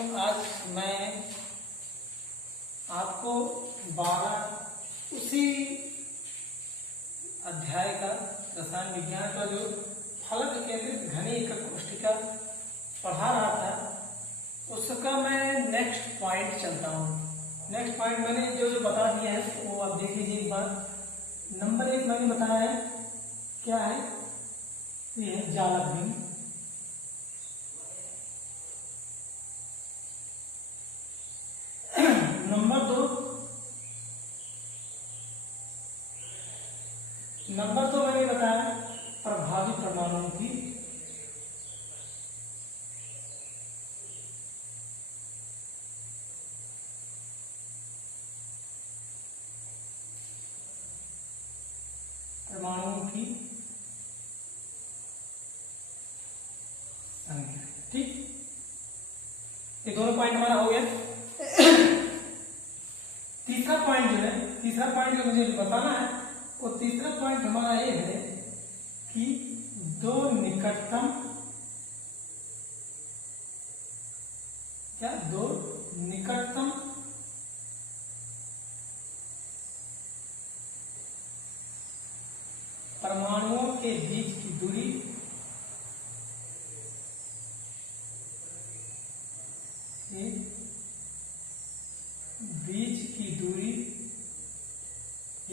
आज मैं आपको 12 उसी अध्याय का रसायन विज्ञान का जो फलक केंद्रित घनी एकक कोष्ठिका पढ़ा रहा था उसका मैं नेक्स्ट पॉइंट चलता हूँ। नेक्स्ट पॉइंट मैंने जो जो बता दिया है वो आप देख लीजिए एक बार। नंबर 1 मैंने बताया है क्या है, ये है जालक बिंब। नंबर 2 मैंने बताया प्रभावी परमाणुओं की संख्या। ठीक, ये दोनों पॉइंट हमारा हो गया। तीसरा पॉइंट जो मुझे बताना है वो तीसरा पॉइंट हमारा ये है कि दो निकटतम परमाणुओं के बीच की दूरी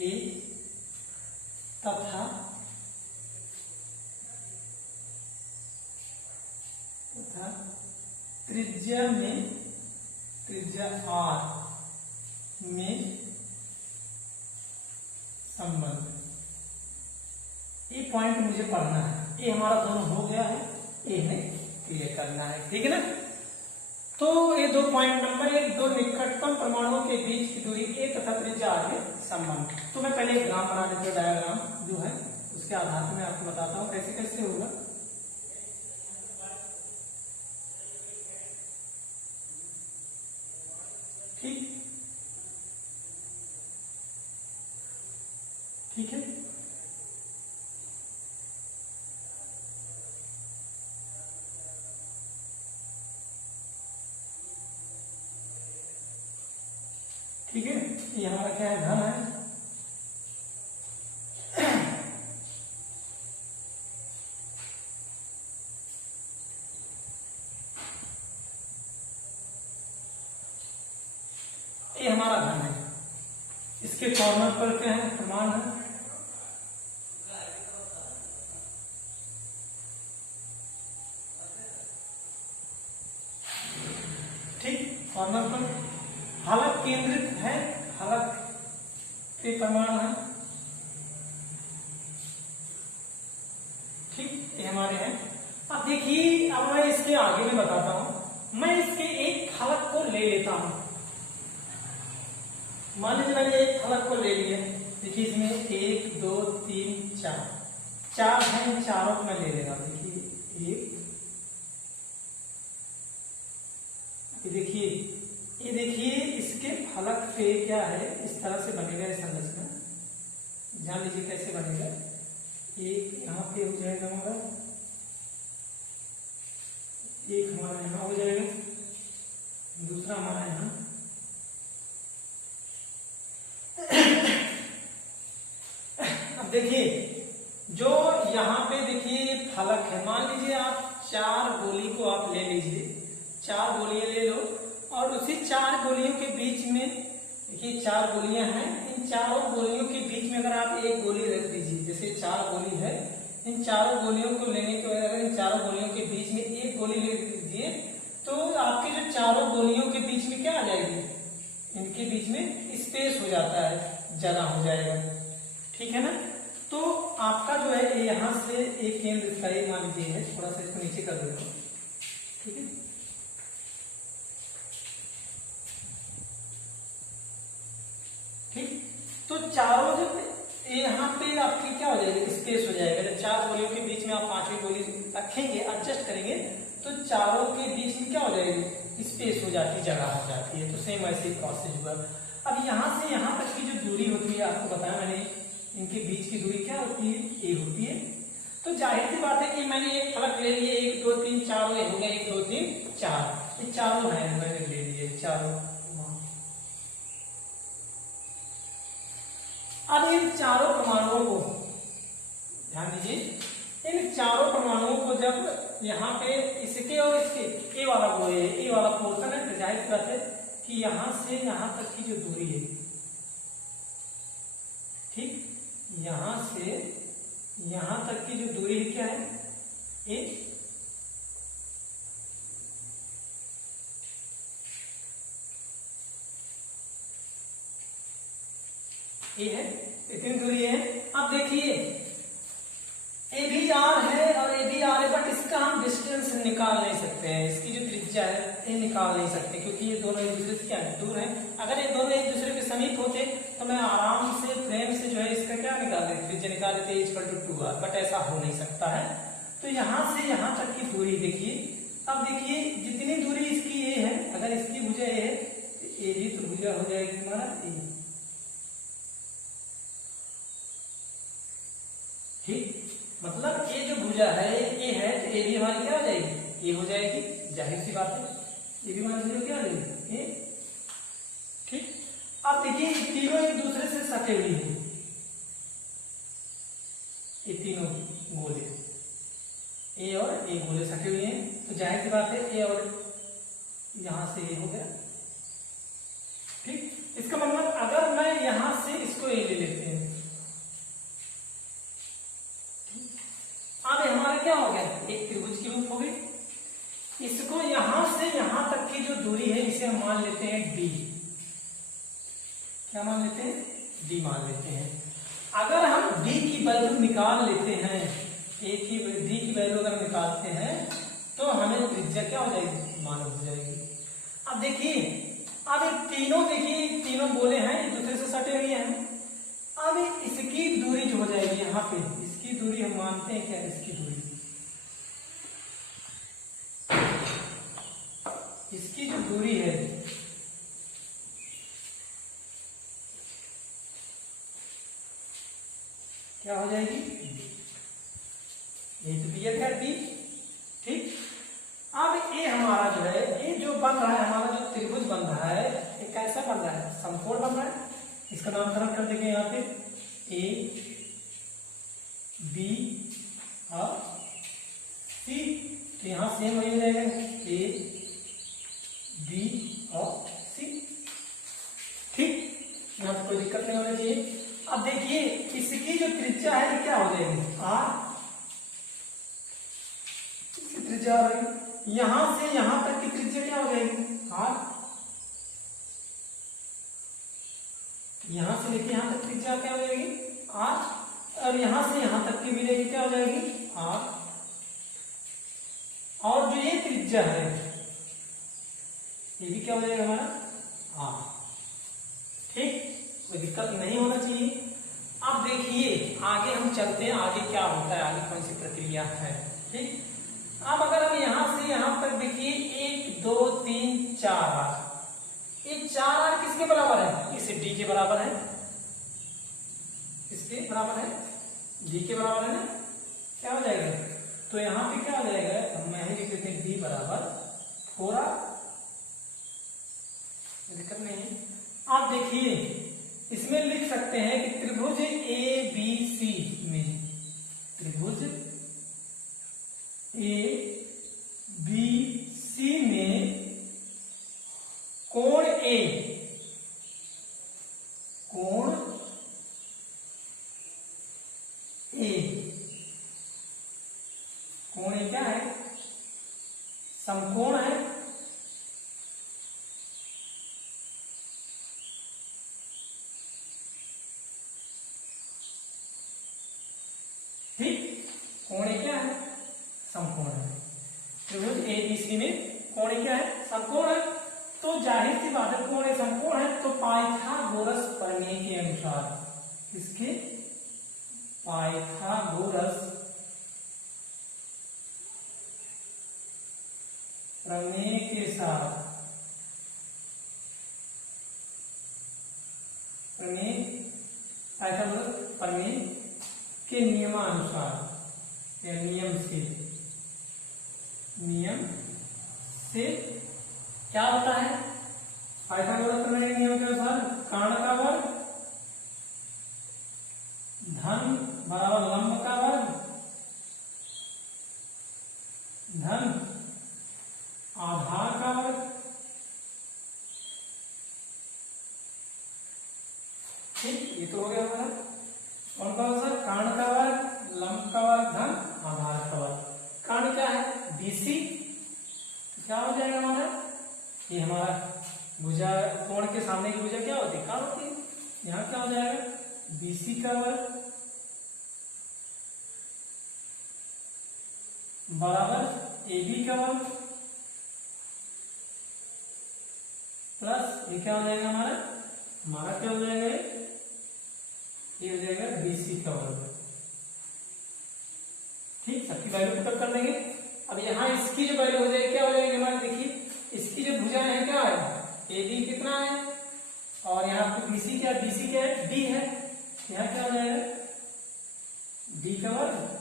ए तथा त्रिज्या r में संबंध। ये पॉइंट मुझे पढ़ना है। ये हमारा दोनों हो गया है, ये हमें क्लियर करना है। ठीक है ना। तो ये दो पॉइंट नंबर 1 दो निकटतम परमाणुओं के बीच की दूरी a तथा त्रिज्या r में संबंध। तो मैं पहले एक ग्राफ बना देता हूं, डायग्राम जो है उसके आधार पर मैं आपको बताता हूं कैसे कैसे होगा। ठीक है। ठीक है, ये हमारा क्या है, घन है। ये हमारा घन है। इसके कॉर्नर पर क्या है, समान है। ठीक, कॉर्नर पर फलक केंद्रित है, फलक के परमाणु है। ठीक, ये हमारे हैं। अब देखिए, अब मैं इसके आगे में बताता हूं। मैं इसके एक फलक को ले लेता हूं। मान लीजिए मैंने एक फलक को ले लिया। देखिए इसमें 1 2 3 4 है, इन चारों को मैं ले लेगा। देखिए ये देखिए इसके फलक पे क्या है, इस तरह से बनेगा ये संरचना। जान लीजिए कैसे बनेगा। एक यहाँ पे हो जाएगा हमारा, एक हमारा यहाँ हो जाएगा, दूसरा हमारा यहाँ। अब देखिए जो यहाँ पे देखिए फलक है, मान लीजिए आप 4 गोली को आप ले लीजिए, 4 गोलियां ले लो और उसी 4 गोलियों के बीच में देखिए 4 गोलियां हैं। इन चारों गोलियों के बीच में अगर आप एक गोली रख दीजिए, जैसे 4 गोली है, इन चारों गोलियों को लेने के बाद अगर इन चारों गोलियों के बीच में एक गोली ले दीजिए तो आपके जो चारों गोलियों के बीच में क्या आ जाएगी, इनके बीच में स्पेस हो जाता है, जगह हो जाएगा। ठीक है ना। तो आपका जो है यहाँ से एक केंद्र इसका एक मान लीजिए है, थोड़ा सा इसको नीचे कर देता हूँ। ठीक है, ठीक। तो चारों जो यहाँ पे आपकी क्या हो जाएगी, स्पेस हो जाएगा। जब 4 गोलियों के बीच में आप 5वीं गोली रखेंगे, एडजस्ट करेंगे, तो चारों के बीच में क्या हो जाएगी, स्पेस हो जाती है, जगह हो जाती है। तो सेम ऐसे प्रोसेस हुआ। अब यहाँ से यहाँ तक की जो दूरी होती है, आपको बताया मैंने, इनके बीच की दूरी क्या होती है, ए होती है। तो जाहिर सी बात है कि मैंने एक फलक ले लिए, 1 2 3 4 हो गया, 1 2 3 4, ये चारों है चारों। अब इन चारों परमाणुओं को ध्यान दीजिए, इन चारों परमाणुओं को जब यहाँ पे इसके और इसके ए वाला गोले, ए वाला पोर्शन है, तो जाहिर सी बात है कि यहां से यहां तक की जो दूरी है, ठीक, यहां से यहां तक की जो दूरी है क्या है, ए। ये है, इतनी दूरी है। अब देखिए ए भी आर है और ए भी आर है, बट इसका हम डिस्टेंस निकाल नहीं सकते हैं, इसकी जो त्रिज्या है ये निकाल नहीं सकते, क्योंकि ये दोनों एक दूसरे से क्या है, दूर है। अगर ये दोनों एक दूसरे के समीप होते तो मैं आराम से फ्रेम से जो है इसका क्या निकाल देते, त्रिज्या निकाल देते इक्वल टू 2r, बट ऐसा हो नहीं सकता है। तो यहां से यहां तक की दूरी देखिए। अब देखिए जितनी दूरी इसकी ये है, अगर इसकी भुजा ये है तो ये भी तो भुजा हो जाएगी हमारा ए, ठीक। मतलब ये जो भुजा है ये है, तो ये भी हमारी क्या हो जाएगी, ये हो जाएगी, जाहिर सी बात है, ये भी हमारी भुजा क्या हो जाएगी, ये, ठीक। अब देखिए तीनों एक दूसरे से सटे हुए हैं, ये तीनों गोले, ए और ए गोले सटे हुए हैं, तो जाहिर सी बात है ए और यहां से ये हो गया, ठीक। इसका मतलब अगर मैं यहां से इसको ए ले लेते हैं, अब हमारा क्या हो गया, एक त्रिभुज की रूप हो गई। इसको यहां से यहां तक की जो दूरी है इसे हम मान लेते हैं डी, क्या मान लेते हैं, डी मान लेते हैं। अगर हम डी की वैल्यू निकाल लेते हैं, ए की डी की वैल्यू अगर निकालते हैं तो हमें त्रिज्या क्या हो जाएगी, मालूम हो जाएगी। अब देखिए, अब ये तीनों देखिए तीनों गोले हैं, एक दूसरे से सटे हुए हैं। अब इसकी दूरी जो हो जाएगी यहाँ पे, इसकी दूरी हम मानते हैं क्या, इसकी दूरी, इसकी जो दूरी है क्या हो जाएगी, ये तो दिया गया डी, ठीक। अब ये हमारा जो है, ये जो बन रहा है, हमारा जो त्रिभुज बन रहा है, ये कैसा बन रहा है, समकोण बन रहा है। इसका नामकरण कर देंगे यहाँ पे ए बी और सी, तो यहां सेम वही हो जाएगा, ए बी और सी, ठीक। यहां पे कोई दिक्कत नहीं होनी चाहिए। अब देखिए इसकी जो त्रिज्या है ये क्या हो जाएगी, आर, इसकी त्रिज्या आ रही, यहां से यहां तक की त्रिज्या क्या हो जाएगी, आर, यहां से लेके यहां तक त्रिज्या क्या हो जाएगी, आर, और यहां से यहां तक की मिलेगी क्या हो जाएगी, आर। और जो ये त्रिज्या है ये भी क्या हो जाएगा हमारा, आर, ठीक। कोई दिक्कत नहीं होना चाहिए। अब देखिए आगे हम चलते हैं, आगे क्या होता है, आगे कौन सी प्रक्रिया है, ठीक। अब अगर हम यहां से यहां तक देखिए 1 2 3 4 आर, ये 4 आर किसके बराबर है, इस डी के बराबर है, इसके बराबर है, डी के बराबर है ना, क्या हो जाएगा, तो यहां पे क्या हो जाएगा, हम यही लिख देते हैं डी बराबर 4r, दिक्कत नहीं है। आप देखिए इसमें लिख सकते हैं कि त्रिभुज ए बी सी में, त्रिभुज ए बी सी में कोण ए, कोण ए, कोण ए क्या है, समकोण है, ठीक। कोण ए क्या है, समकोण है। त्रिभुज ए बी सी में कोण ए क्या है, समकोण है। तो जाहिर सी बात है कोण ए समकोण है, तो पाइथागोरस प्रमेय के अनुसार, किसके, पाइथागोरस प्रमेय के साथ, प्रमेय, पाइथागोरस प्रमेय के नियमानुसार या नियम से क्या होता है, पाइथागोरस प्रमेय के नियम के अनुसार कर्ण का वर्ग धन बराबर लंब का वर्ग धन आधार का वर्ग। ठीक, ये तो हो गया हमारा कौन कौन सा, कर्ण का वर्ग, लंब का वर्ग, धन आधार का वर्ग। कर्ण क्या है, BC, तो क्या हो जाएगा हमारा, ये हमारा भुजा, कोण के सामने की भुजा क्या होती है, कर्ण होती है। यहाँ क्या हो जाएगा, BC का वर्ग बराबर AB का वर्ग प्लस ये क्या हो जाएगा हमारा क्या हो जाएगा, ये हो जाएगा BC का वर्ग। ठीक, सबकी वैल्यू पुटअप कर देंगे। अब यहाँ इसकी जो वैल्यू हो जाएगी क्या हो जाएगी हमारे, देखिए इसकी जो भुजाएं है क्या है, AB कितना है और यहाँ पे BC क्या है, D है, यहाँ क्या हो जाएगा D का वर्ग।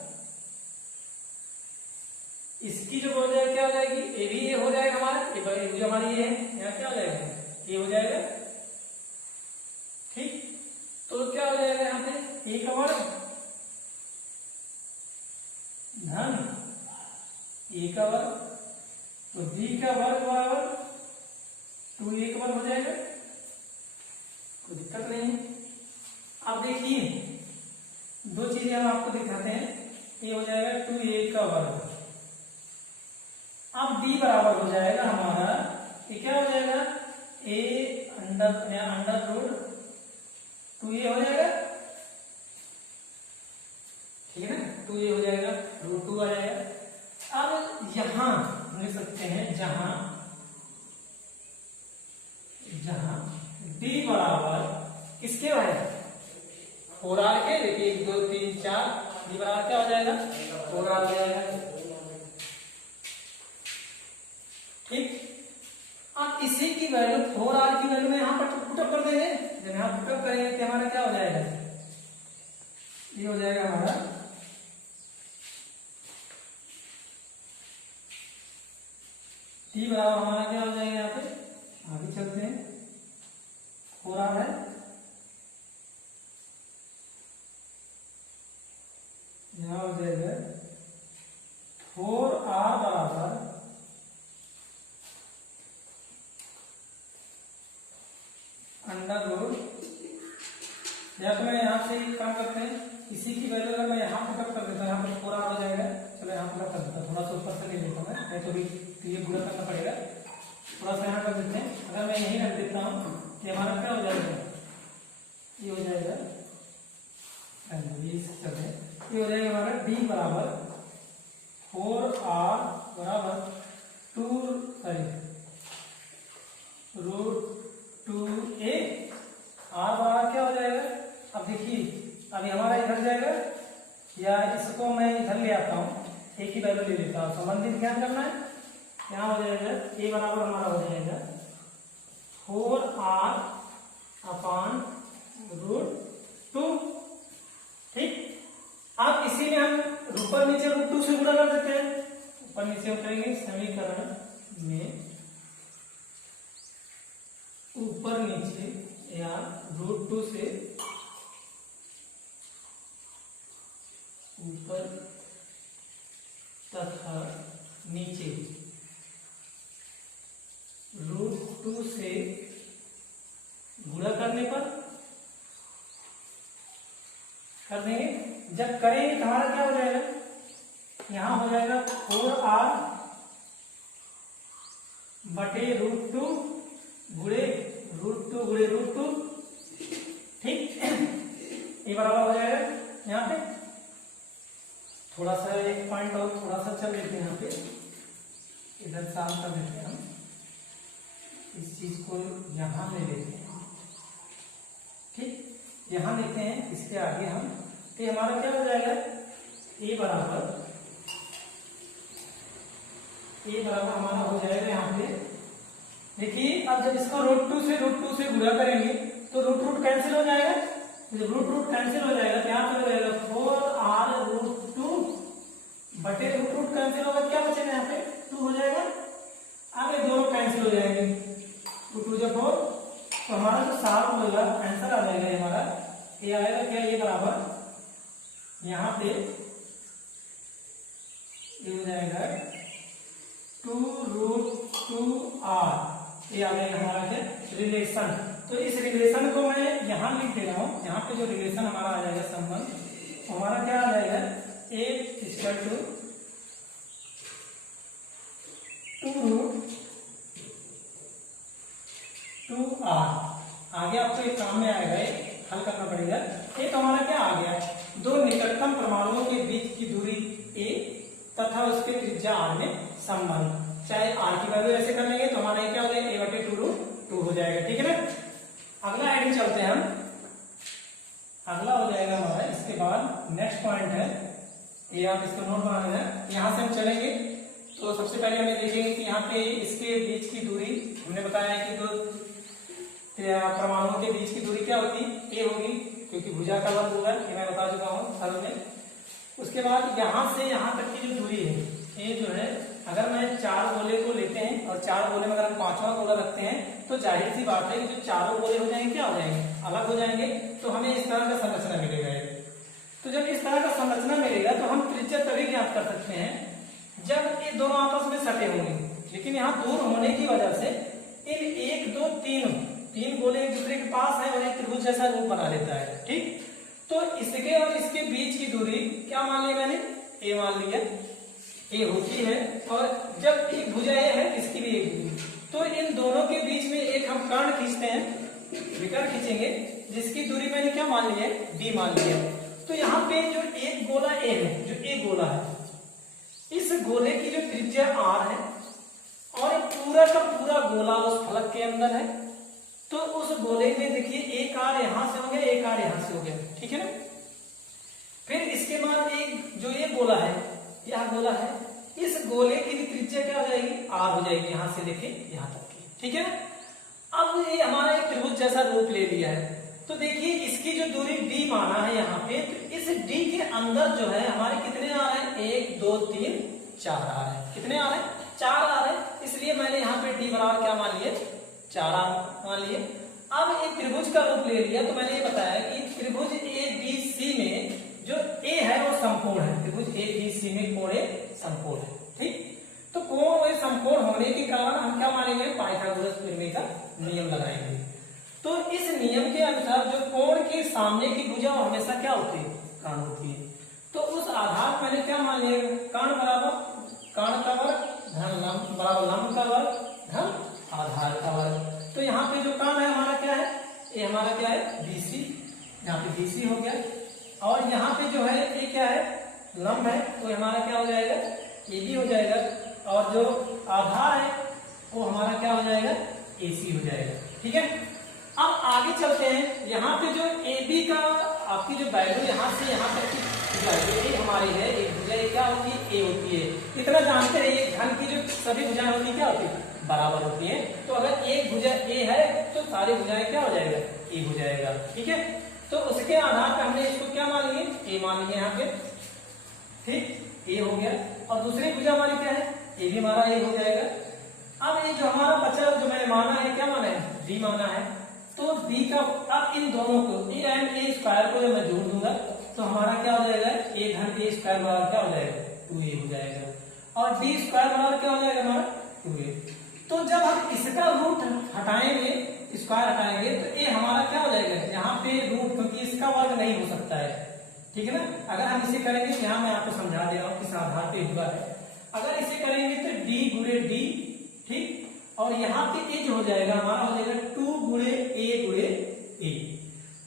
इसकी जो हो जाएगी क्या हो जाएगी, AB ये हो जाएगा हमारा, ये भुजा हमारी ये है, यहाँ क्या हो जाएगा, ये हो जाएगा। ठीक, तो क्या हो जाएगा यहाँ पे A का वर्ग धन A का वर्ग, तो D का वर्ग बराबर 2A का वर्ग हो जाएगा, कोई दिक्कत नहीं है। अब देखिए दो चीजें हम आपको दिखाते हैं, ये हो जाएगा 2A का वर्ग। अब D बराबर हो जाएगा हमारा, ये क्या हो जाएगा, A अंडर रूट 2A हो जाएगा, ठीक है ना, 2A हो जाएगा, रूट 2 आ जाएगा। अब यहां हम लिख सकते हैं जहां D बराबर किसके है, 4R के, देखिए 1 2 3 4, D बराबर क्या हो जाएगा, 4R हो जाएगा। ठीक, अब इसी की वैल्यू 4R की वैल्यू में यहाँ पर पुटअप कर देंगे, जब यहाँ पुटअप करेंगे तो हमारा क्या हो जाएगा, ये हो जाएगा हमारा D बराबर हमारा क्या हो जाएगा, यहाँ पे आगे चलते हैं, 4R है, यहाँ हो जाएगा 4R बराबर अंडर रूट, या तो मैं यहाँ से काम करते हैं, इसी की वैल्यू अगर मैं यहाँ पुटअप कर देता हूँ, यहाँ पर 4R हो जाएगा, चलो यहाँ पुटअप कर देता हूँ, थोड़ा सा ऊपर से ले लेता हूँ मैं, तो भी ये पूरा करना पड़ेगा, थोड़ा सा यहाँ कर देते हैं। अगर मैं यही रख देता हूँ कि हमारा क्या हो जाएगा, ये हो जाएगा, ये हो जाएगा हमारा D बराबर 4R बराबर 2 रूट 2A, R बराबर क्या हो जाएगा, अब देखिए अभी हमारा इधर जाएगा, या इसको मैं इधर ले आता हूँ, एक ही वैल्यू ले लेता हूँ, संबंधित ध्यान करना है। यहाँ हो जाएगा A बराबर हमारा हो जाएगा 4R अपान रूट 2। ठीक, अब इसी में हम ऊपर नीचे रूट 2 से गुणा कर देते हैं, ऊपर नीचे हम करेंगे समीकरण में ऊपर नीचे या रूट 2 से ऊपर तथा नीचे रूट 2 से गुणा करने पर कर देंगे। जब करेंगे तो हमारा क्या हो जाएगा, यहां हो जाएगा 4R बटे रूट 2 गुणे रूट 2। ठीक, ये बराबर हो जाएगा, यहाँ पे थोड़ा सा एक पॉइंट और थोड़ा सा चल लेते हैं, यहाँ पे इधर साफ कर देते हैं, हम इस चीज को यहां ले लेते हैं। ठीक, यहां लेते हैं, इसके आगे हम, तो हमारा क्या हो जाएगा, A बराबर हमारा हो जाएगा यहाँ पे, देखिए अब जब इसको रूट 2 से गुणा करेंगे तो रूट कैंसिल हो जाएगा, जब रूट कैंसिल हो जाएगा तो यहाँ पे हो जाएगा 4R रूट 2 बटे रूट कैंसिल होगा, क्या बचेगा यहाँ पे 2 हो जाएगा, आगे दोनों कैंसिल हो जाएंगे, 2 2 4 जो साफ होगा आंसर आ जाएगा हमारा, ये आएगा क्या, ये बराबर यहाँ पे ये हो जाएगा 2√2r, ये आ गया हमारा क्या, रिलेशन। तो इस रिलेशन को मैं यहाँ लिख दे रहा हूँ, यहाँ पे जो रिलेशन हमारा आ जाएगा संबंध, हमारा क्या आ जाएगा, a इक्वल टू 2√2r। आगे आपको एक काम में आएगा, एक हल करना पड़ेगा। एक हमारा क्या आ गया, दो निकटतम परमाणुओं के बीच की दूरी a तथा उसके त्रिज्या r में संबंध, चाहे r की वैल्यू ऐसे कर लेंगे तो हमारा क्या हो जाएगा, a/2√2 हो जाएगा। ठीक है ना। अगला आइटम चलते हैं हम, अगला हो जाएगा हमारा, इसके बाद नेक्स्ट पॉइंट है, ये आप इसको नोट बनाना है। यहाँ से हम चलेंगे तो सबसे पहले हमें देखेंगे कि यहाँ पे इसके बीच की दूरी, हमने बताया है कि दो परमाणुओं के बीच की दूरी क्या होती है, a होगी, क्योंकि भुजा का वर्ग होगा, ये मैं बता चुका हूँ सरल में। उसके बाद यहाँ से यहाँ तक की जो दूरी है, ये जो है, अगर मैं 4 गोले को लेते हैं और 4 गोले में अगर हम 5वां गोला रखते हैं तो जाहिर सी बात है कि जो चारों गोले हो जाएंगे क्या हो जाएंगे, अलग हो जाएंगे। तो हमें इस तरह का संरचना मिलेगा। तो जब इस तरह का संरचना मिलेगा तो हम त्रिज्या तभी ज्ञात कर सकते हैं जब ये दोनों आपस में सटे होंगे। लेकिन यहाँ दूर होने की वजह से इन 1 2 3 गोले एक दूसरे के पास है और एक त्रिभुज जैसा रूप बना लेता है। ठीक, तो इसके और इसके बीच की दूरी क्या मान लिया मैंने, a मान लिया, a होती है। और जब एक भुजा a है, इसकी भी एक दूरी, तो इन दोनों के बीच में एक हम कर्ण खींचते हैं, विकर्ण खींचेंगे, जिसकी दूरी मैंने क्या मान ली है, d मान लिया। तो यहाँ पे जो एक गोला a है, जो a गोला है, इस गोले की जो त्रिज्या r है और पूरा का पूरा गोला उस फलक के अंदर है, तो उस गोले में देखिए एक r यहां से हो गया, एक r यहां से हो गया। ठीक है ना। फिर इसके बाद एक जो ये गोला है, यह गोला है, इस गोले की भी त्रिज्या क्या हो जाएगी, r हो जाएगी, यहां से लेके यहां तक की। ठीक है ना। अब ये हमारा एक त्रिभुज जैसा रूप ले लिया है। तो देखिए इसकी जो दूरी d माना है यहाँ पे, तो इस d के अंदर जो है हमारे कितने आ रहे हैं, 1 2 3 4 आ रहे हैं। कितने आ रहे हैं, 4 आ रहे हैं। इसलिए मैंने यहाँ पे d बराबर क्या मान लिए, 4 मान लिए। अब एक त्रिभुज का रूप ले लिया, तो मैंने ये बताया कि त्रिभुज ABC में जो a है वो समकोण है, त्रिभुज ABC में कोण समकोण है। ठीक, तो कोण समकोण होने के कारण हम क्या मानेंगे, पाइथागोरस प्रमेय का नियम लगाएंगे। तो इस नियम के अनुसार जो कोण के सामने की भुजा हमेशा क्या होती है, कर्ण होती है। तो उस आधार मैंने क्या मान लिया, कर्ण बराबर कर्ण का वर्ग धन लंब बराबर लंब का वर्ग धन आधार का वर्ग। तो यहाँ पे जो कर्ण है हमारा क्या है, ये हमारा क्या है, BC, यहाँ पे BC हो गया। और यहाँ पे जो है ये क्या है, लंब है, तो हमारा क्या हो जाएगा, AB हो जाएगा। और जो आधार है वो हमारा क्या हो जाएगा, AC हो जाएगा। ठीक है। अब आगे चलते हैं। यहाँ पे जो AB का आपकी जो वैल्यू यहाँ से यहाँ तक की ये हमारी है, एक भुजा क्या होती है, A होती है। इतना जानते हैं, ये घन की जो सभी भुजाएं होती है क्या होती है, बराबर होती है। तो अगर एक भुजा A है तो सारी भुजाएं क्या हो जाएगा, A हो जाएगा। ठीक है। तो उसके आधार पर हमने इसको क्या मान लिए, A मान लिए यहाँ पे। ठीक, A हो गया। और दूसरी भुजा हमारी क्या है, A भी हमारा A हो जाएगा। अब ये जो हमारा बचा, जो मैंने माना है, क्या माना है, D माना है। तो D का, अब इन दोनों को A एंड A स्क्वायर को जब मैं जोड़ दूंगा तो हमारा क्या हो जाएगा, A धन A स्क्वायर बराबर क्या हो जाएगा, 2A हो जाएगा। और D स्क्वायर बराबर क्या हो जाएगा हमारा, 2A। तो जब हम इसका रूट हटाएंगे, स्क्वायर हटाएंगे, तो A हमारा क्या हो जाएगा, यहाँ पे रूट, क्योंकि इसका वर्ग नहीं हो सकता है। ठीक है ना। अगर हम इसे करेंगे, यहाँ मैं आपको समझा दे रहा हूँ किस आधार पे हुआ है। अगर इसे करेंगे तो D गुणे D, ठीक, और यहाँ पे A जो हो जाएगा हमारा हो जाएगा 2 गुणे A।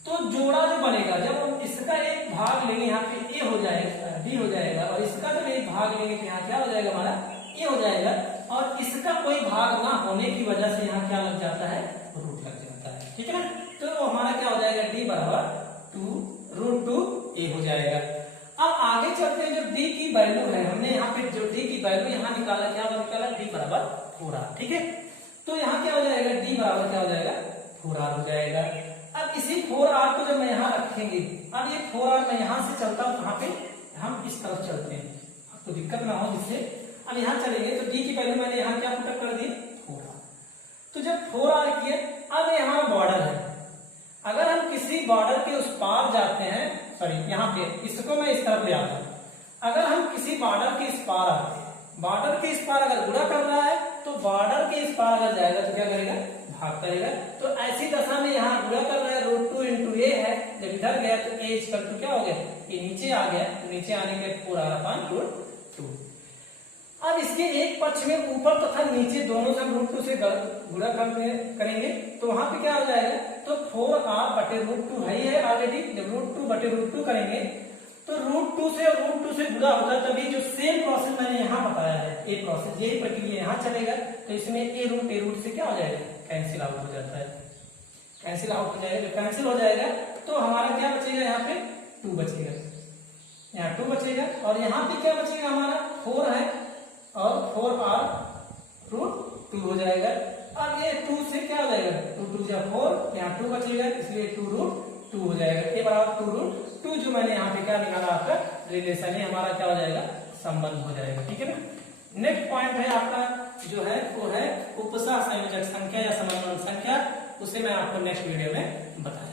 तो जोड़ा जो बनेगा, जब हम इसका एक भाग लेंगे यहाँ पे A हो जाएगा, D हो जाएगा, और इसका जब एक भाग लेंगे तो यहाँ क्या हो जाएगा हमारा, A हो जाएगा। और इसका कोई भाग ना होने की वजह से यहाँ क्या लग जाता है, रूट लग जाता है। ठीक है ना। तो हमारा क्या हो जाएगा, D बराबर 2√2A हो जाएगा। अब आगे चलते हैं, जो D की वैल्यू है, हमने यहाँ पे जो D की वैल्यू यहाँ निकाला, क्या निकाला, D बराबर 4R। ठीक है। तो यहाँ क्या हो जाएगा, D बराबर क्या हो जाएगा, 4R हो जाएगा। अब इसी 4R को जब मैं यहाँ रखेंगे, अब ये 4R मैं यहाँ से चलता हूँ, कहाँ पे, हम इस तरफ चलते हैं, आपको दिक्कत ना हो जिससे। अब यहाँ चलेंगे तो D की वैल्यू मैंने यहाँ क्या पुट कर दी, 4R। तो जब 4R किए, अब ये हमारा बॉर्डर है, बॉर्डर के इस पार अगर गुणा कर रहा है तो बॉर्डर के इस पार अगर जाएगा तो क्या करेगा, भाग करेगा। तो ऐसी दशा में यहाँ गुणा कर रहा है, √2 इंटू ए है, जब इधर गया तो ए इक्वल टू क्या हो गया, ये नीचे आ गया, तो नीचे आने के 4r/√2। अब इसके एक पक्ष में ऊपर तथा नीचे दोनों से √2 से गुणा करेंगे तो वहां पे क्या हो जाएगा, तो 4r/√2 है ऑलरेडी। जब √2/√2 करेंगे तो √2 से गुणा होगा, तभी जो सेम प्रोसेस मैंने यहाँ बताया है, ये प्रोसेस, यही प्रक्रिया यहाँ चलेगा। तो इसमें ए रूट से क्या हो जाएगा, कैंसिल आउट हो जाता है, कैंसिल आउट हो जाएगा। जब कैंसिल हो जाएगा तो हमारा क्या बचेगा, यहाँ पे 2 बचेगा, यहाँ 2 बचेगा, और यहाँ पे क्या बचेगा, हमारा 4 है और 4r√2 हो जाएगा। अब ये 2 से क्या हो जाएगा, 2 2 4, यहाँ 2 बचेगा, इसलिए 2√2 हो जाएगा। ये बराबर 2√2 जो मैंने यहाँ पे क्या निकाला, आपका रिलेशन है, हमारा क्या हो जाएगा, संबंध हो जाएगा। ठीक है ना। नेक्स्ट पॉइंट है आपका जो है वो है उपसह संयोजक संख्या या समन्वय संख्या, उसे मैं आपको नेक्स्ट वीडियो में बताऊंगा।